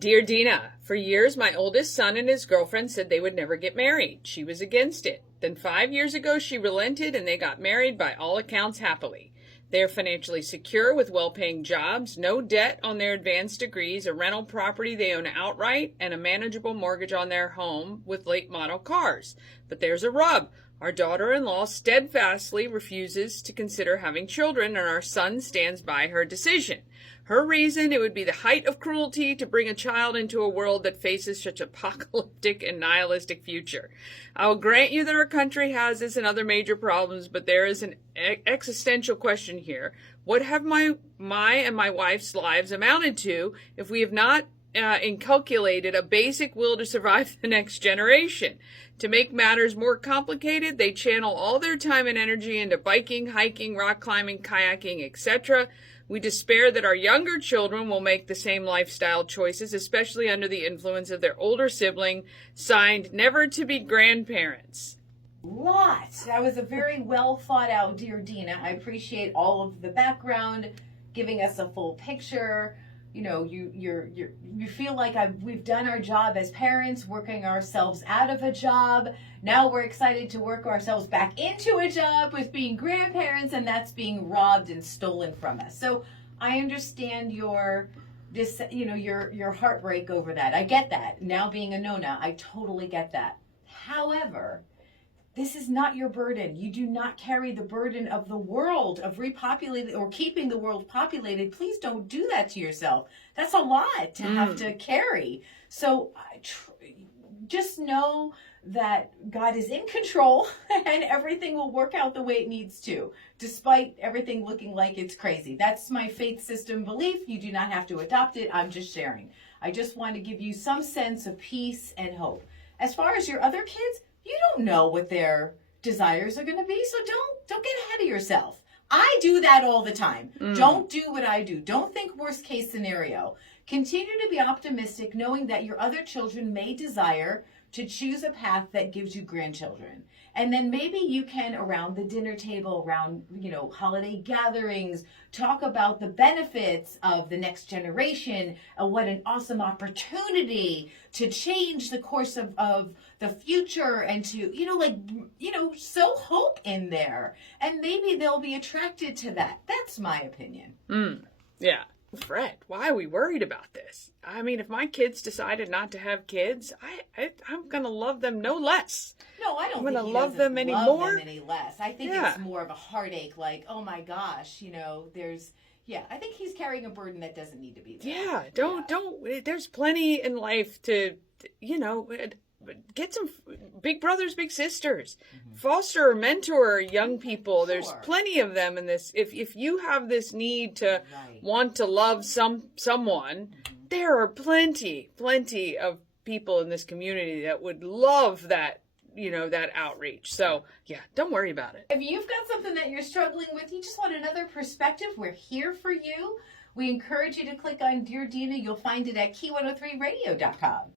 Dear Dina, for years my oldest son and his girlfriend said they would never get married. She was against it. Then 5 years ago she relented and they got married by all accounts happily. They are financially secure with well-paying jobs, no debt on their advanced degrees, a rental property they own outright, and a manageable mortgage on their home with late model cars. But there's a rub. Our daughter-in-law steadfastly refuses to consider having children, and our son stands by her decision. Her reason, it would be the height of cruelty to bring a child into a world that faces such apocalyptic and nihilistic future. I will grant you that our country has this and other major problems, but there is an existential question here. What have my and my wife's lives amounted to if we have not inculcated a basic will to survive the next generation? To make matters more complicated, they channel all their time and energy into biking, hiking, rock climbing, kayaking, etc. We despair that our younger children will make the same lifestyle choices, especially under the influence of their older sibling, signed never to be grandparents. Lots. That was a very well thought out, dear Dina. I appreciate all of the background, giving us a full picture. You know, you feel like we've done our job as parents, working ourselves out of a job. Now we're excited to work ourselves back into a job with being grandparents, and that's being robbed and stolen from us. So I understand your heartbreak over that. I get that. Now being a Nona, I totally get that. However, this is not your burden. You do not carry the burden of the world, of repopulating or keeping the world populated. Please don't do that to yourself. That's a lot to have to carry. So just know that God is in control and everything will work out the way it needs to, despite everything looking like it's crazy. That's my faith system belief. You do not have to adopt it. I'm just sharing. I just want to give you some sense of peace and hope. As far as your other kids, you don't know what their desires are going to be, so don't get ahead of yourself. I do that all the time. Don't do what I do. Don't think worst case scenario. Continue to be optimistic, knowing that your other children may desire to choose a path that gives you grandchildren. And then maybe you can, around the dinner table, around, holiday gatherings, talk about the benefits of the next generation and what an awesome opportunity to change the course of the future and to, sow hope in there. And maybe they'll be attracted to that. That's my opinion. Yeah. Fred, why are we worried about this? I mean, if my kids decided not to have kids, I'm going to love them no less. No, I don't I'm think going to he love them doesn't any love more. them any less. I think it's more of a heartache, like, oh my gosh, I think he's carrying a burden that doesn't need to be there. Yeah, don't, there's plenty in life to, get some big brothers, big sisters, foster or mentor young people. There's plenty of them in this. If you have this need to want to love someone, there are plenty of people in this community that would love that, that outreach. So yeah, don't worry about it. If you've got something that you're struggling with, you just want another perspective, we're here for you. We encourage you to click on Dear Dina. You'll find it at key103radio.com.